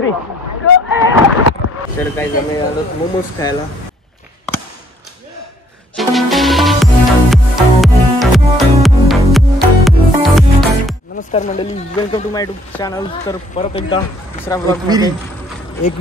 3. तर काही आम्ही आलो मोमोज खायला. नमस्कार मंडळी, welcome to my YouTube channel. तर परत एकदा दुसरा ब्लॉगमध्ये एक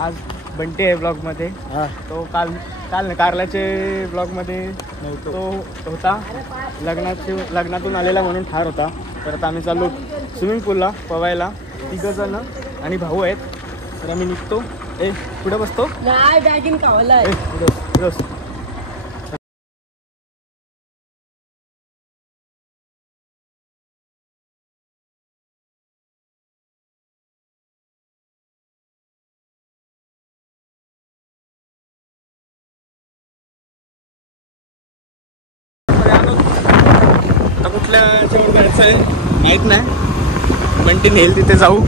आज बंटी आहे ब्लॉगमध्ये. तो कारल्याचे ब्लॉगमध्ये तो होता, लग्नातून आलेला म्हणून ठार होता. तर आता आम्ही चाललो स्विमिंग पूलला पवायला, 3 जण आणि भाऊ आहेत. तर आम्ही निघतो. पुढे बसतो नाही, बॅगिन खावला आता कुठल्या जेवण जायचं आहे माहीत नाही. बंटी नेल तिथे जाऊ.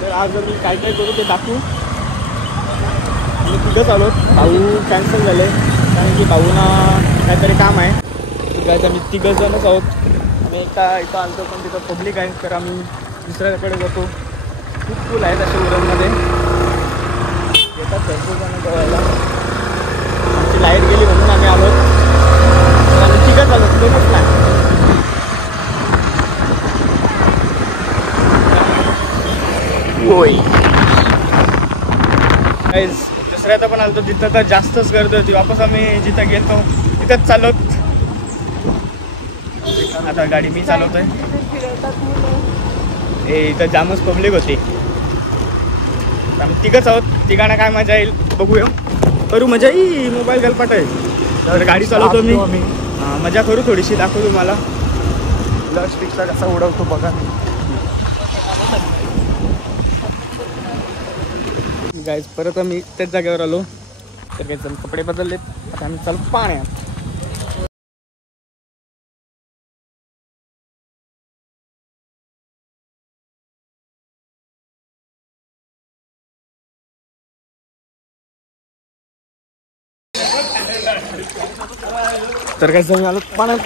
तर आज मी काय करू ते दाखवू. आम्ही तिथंच आलो. भाऊ कॅन्सल झाले कारण की भाऊना काहीतरी काम आहे. तिकडे आम्ही 3 जणच आहोत. आम्ही इथं आलतो पण तिथं पब्लिक आहे, तर आम्ही दुसऱ्याकडे जातो. खूप पूल आहेत अशा उरणमध्ये, येतात भरपूर जण गोव्याला. आमची लाईट गेली म्हणून आम्ही आलो. तर आम्ही 3च आलो, 2च नाही. होय दुसऱ्याचा पण आलो तिथं तर जास्तच गर्दी होती. वापस आम्ही जिथं गेलो तिथंच चालवत. आता गाडी मी चालवतोय. इथं जामच पब्लिक होती. आम्ही 3च आहोत. 3घांना काय मजा येईल बघूया. करू मजा येईल. मोबाईल गलपाट आहे तर गाडी चालवतो मी. मजा करू थोडीशी, दाखवू तुम्हाला स्टिकचा कसा उडवतो बघा. गाईज परत आम्ही त्याच जागेवर आलो. तर काही जण कपडे बदललेत. आता आम्ही चालू पाण्यात. तर काय जण आलो पाण्यात.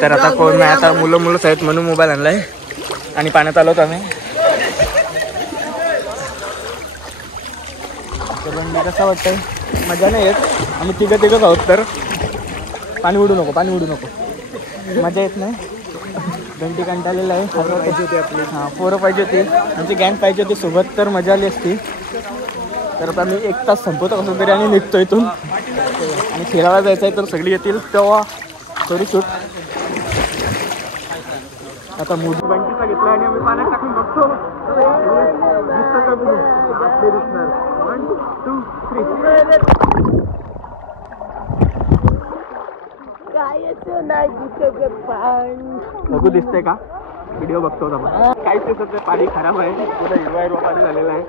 तर आता कोण नाही, आता मुलंच आहेत म्हणून मोबाईल आणलाय आणि पाण्यात आलोत आम्ही. तर कसं वाटतंय, मजा नाही येत. आम्ही 3घच आहोत. तर पाणी उडू नको. मजा येत नाही. घंटी कंटाळलेला आहे. पाहिजे होते आपली. पोरं पाहिजे होती, आमची गँग पाहिजे होती सोबत, तर मजा आली असती. तर आता मी 1 तास संपवतो कसं तरी आणि निघतो इथून. आणि फिरायला जायचं आहे, तर सगळी येतील तेव्हा करू शूट. आता मोदी बंटीचा घेतला आणि आम्ही पाण्यात टाकून बघतो. 1 2 3 बघू दिसतंय का? व्हिडिओ बघतो आपण. काहीच दिसत नाही, पाणी खराब आहे. पुढे हिरवा पाणी झालेलं आहे.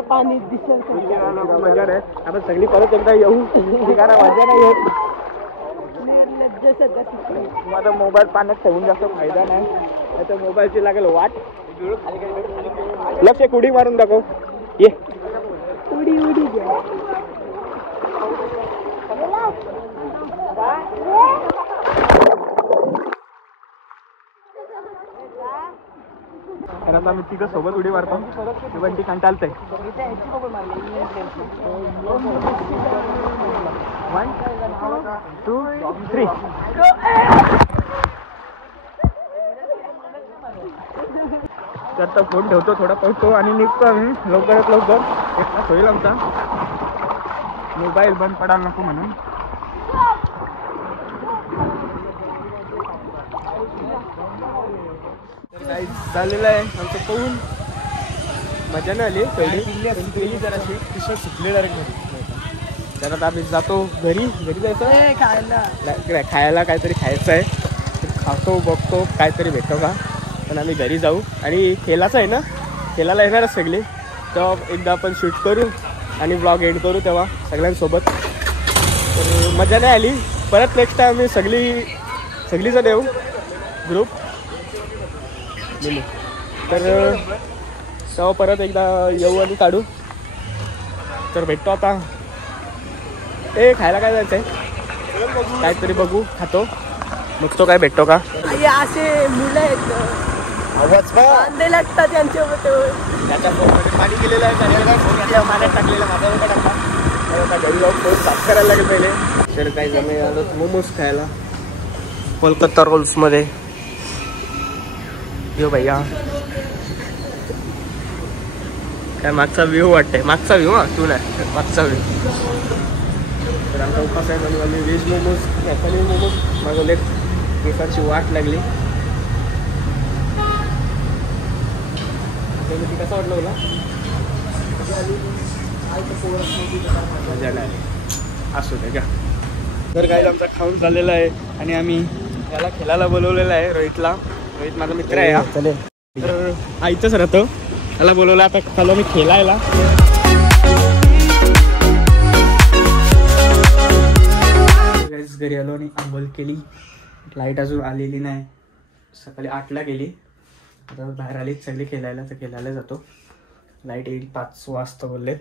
पाणी मजा नाही. आपण सगळी परत एकदा येऊ. ठिकाणा मजा नाही येत. माझा मोबाईल पाण्यात ठेवून जास्त फायदा नाही, तर मोबाईलची लागेल वाट. लक्ष उडी मारून दाखव. ये उडी घ्या. तर आता आम्ही 3 सोबत उडी मारतो. बंटी कंटाळतंय. 1 2 3 तर आता फोन ठेवतो, थोडा पळतो आणि निघतो आम्ही लवकरात लवकर. 1 तास होईल आमचा. मोबाईल बंद पडायला नको म्हणून. काही झालेलं आहे आमचं पाहून. मजा नाही आली पहिली जराशी. टी-शर्ट सुटले डायरेक्ट. तर आता आम्ही जातो घरी जायचं खायला काहीतरी खायचं आहे. खातो बघतो काहीतरी भेटतो का. पण आम्ही घरी जाऊ. आणि खेळाचं आहे ना, खेळायला येणारच सगळे. तेव्हा एकदा आपण शूट करू आणि ब्लॉग एंड करू तेव्हा सगळ्यांसोबत. तर मजा नाही आली. परत नेक्स्ट टाइम आम्ही सगळीजण येऊ ग्रुप. लिंबू. तर सव परत एकदा येऊ आणि काढू. तर भेटतो आता. खायला काय जायचं आहे काहीतरी बघू. खातो बघतो काय भेटतो का. असे मुलं आहेत कांदे लागतात त्यांच्या त्याच्या फोनमध्ये पाणी केलेलं आहे. पाण्यात टाकलेलं माझा होता टाकला. घरी जाऊन फोन साफ करायला लागेल पहिले. तर काही जमेल आलं मोमोज खायला कोलकाता रोल्समध्ये. यो भैया काय मागचा व्ह्यू वाटतंय. मागचा व्ह्यू तू नाही मागचा व्ह्यू. तर आमचा उपास आहे म्हणून आम्ही व्हेज मोमोज पनीर मोमोज मागवलेत. केसाची वाट लागली. कसा वाटलं मला असू दे का. तर काय आमचा खाऊन झालेला आहे आणि आम्ही याला खेळायला बोलवलेलं आहे. रोहितला. रोहित माझा मित्र आहे. चालेल तर आईतच राहतो. त्याला बोलवलं आता चालू मी खेळायला. घरी आलो आणि आंघोळ केली. लाईट अजून आलेली नाही. सकाळी 8ला गेली. आता बाहेर आलीच सगळे खेळायला. तर खेळायला जातो. लाईट येईल 5 वाजता बोललेत.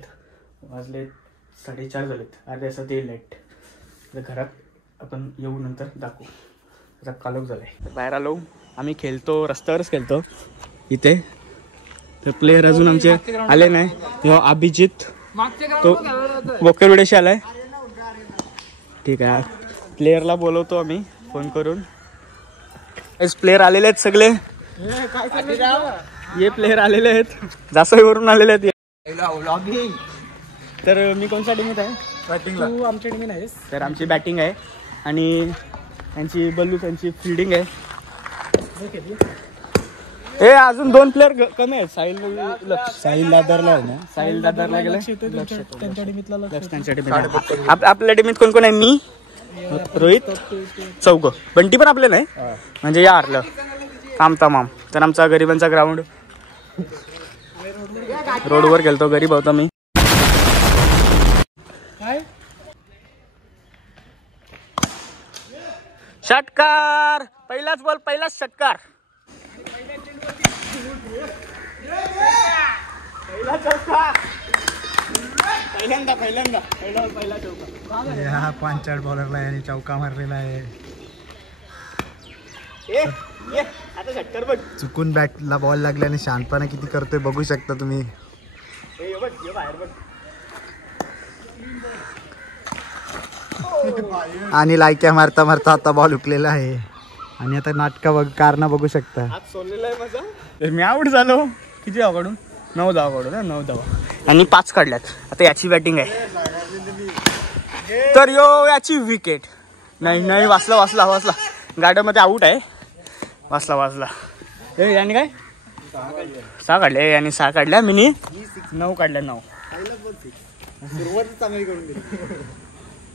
वाजले 4:30 झालेत. अर्ध्या तासात येईल लाईट. तर घरात आपण येऊ नंतर दाखवू. आता कालोख झालं आहे. बाहेर आलो आम्ही खेळतो. रस्त्यावरच खेळतो इथे. तर प्लेयर अजून आमचे आले नाही. तेव्हा अभिजित तो बोकरविड्याशी आलाय. ठीक आहे प्लेयरला बोलवतो आम्ही फोन करून. प्लेयर आलेले आहेत सगळे. हे प्लेयर आलेले आहेत. जासईवरून आलेले आहेत. तर मी कोणत्या टीमीत आहे. तू आमच्या टीमीत आहेस. तर आमची बॅटिंग आहे आणि त्यांची बल्लू त्यांची फिल्डिंग आहे. अजून 2 प्लेयर कमी आहेत. साहिल दादरला आहे ना. साहिल दादरला गेला त्यांच्या टीमीत. आपल्या टीमीत कोण कोण आहे. मी रोहित चौघ. बंटी पण आपले नाही म्हणजे या हरलं काम तमाम. तर आमचा गरिबांचा ग्राउंड रोडवर गेलतो. गरीब होतो मी. षटकार. पहिलाच बॉल पहिलाच षटकार. पहिला चौका. पहिला चौका. हा 5-4 बॉलरला आहे आणि चौका मारलेला आहे. आता षटकार बघ. चुकून बॅटला बॉल लागला आणि शांतपणा किती करतोय बघू शकता तुम्ही. आणि लायक्या मारता मारता आता बॉल हुकलेला आहे. आणि आता नाटका कारण बघू शकता. हात सोडलेला आहे माझा. तर मी आउट झालो. किती धावा काढून 9 धावा काढू ना. 9 धावा आणि 5 काढल्यात. आता याची बॅटिंग आहे. तर याची विकेट. नाही वाचला गाड्यामध्ये आउट आहे. वाचला याने काय 6 काढले. याने 6 काढल्या. मिनी 9 काढल्या. 9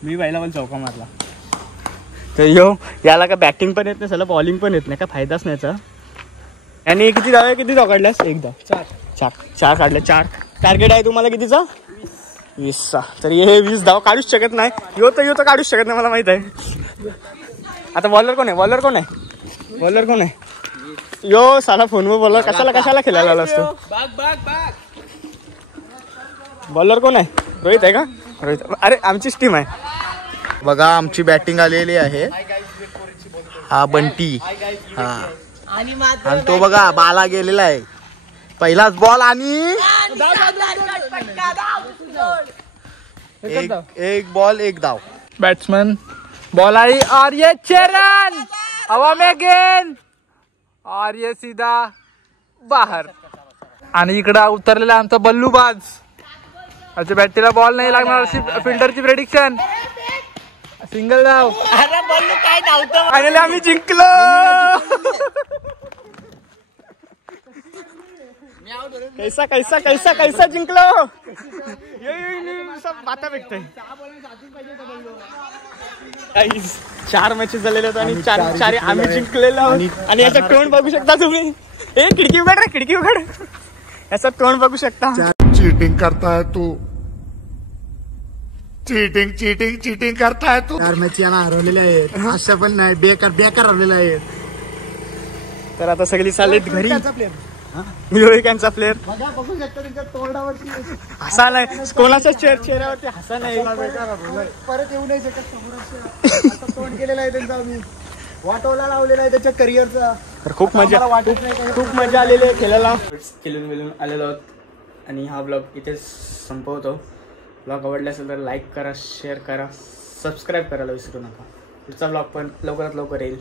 मी पहिला पण चौका मारला. तर याला काय बॅटिंग पण येत नाही. त्याला बॉलिंग पण येत नाही. काय फायदाच नाही याचा. आणि किती धाव काढल्यास. 1 धाव. 4 काढले. 4 टार्गेट आहे तुम्हाला कितीचा 20चा. तर हे 20 धाव काढूच शकत नाही. यो तर काढूच शकत नाही मला माहित आहे. आता बॉलर कोण आहे. साला फोनवर बॉलर कशाला खेळायला आला असतो. बॉलर कोण आहे. रोहित आहे का. रोहित. अरे आमचीच टीम आहे. बघा आमची बॅटिंग आलेली आहे. हा बंटी. हा आणि तो बघा बाला गेलेला आहे. पहिलाच बॉल आणि एक बॉल 1 धाव. बॅट्समॅन बॉल आई और ये 6 रन. हवा में गेंद और ये सीधा बाहर. आणि इकडं उतरलेला आमचा बल्लूबाज. अच्छा बॅटीला बॉल नाही लागणार अशी फिल्डरची प्रेडिक्शन. सिंगल धाव. फायनली आम्ही जिंकलो. कैसा जिंकलो. सब बाता भेटतोय. 4 मॅचेस झालेले होते आणि 4 आम्ही जिंकलेलो आहोत. आणि याचा तोंड बघू शकता तुम्ही. खिडकी उघड. याचा तोंड बघू शकता. चीटिंग करता है तू. चीटिंग करता है तू. 4 मॅच याला हरवलेल्या आहेत. अशा पण नाही. बेकार हरवलेल्या आहेत. तर आता सगळी चाललेत घरी. यांचा प्लेअर हसा नाही, कोणाच्या चेहऱ्यावरती हसा नाही. परत येऊ नाही शकत समोर तोंड केलेलं आहे त्यांचा. आम्ही वाटवला लावलेला आहे त्याच्या करिअरचा. तर खूप मजा आलेली आहे खेळायला. खेळून आलेलो आहोत आणि हा ब्लॉग इथेच संपवतो. ब्लॉग आवडला असेल तर लाईक करा, शेअर करा, सबस्क्राईब करायला विसरू नका. पुढचा ब्लॉग पण लवकरात लवकर येईल.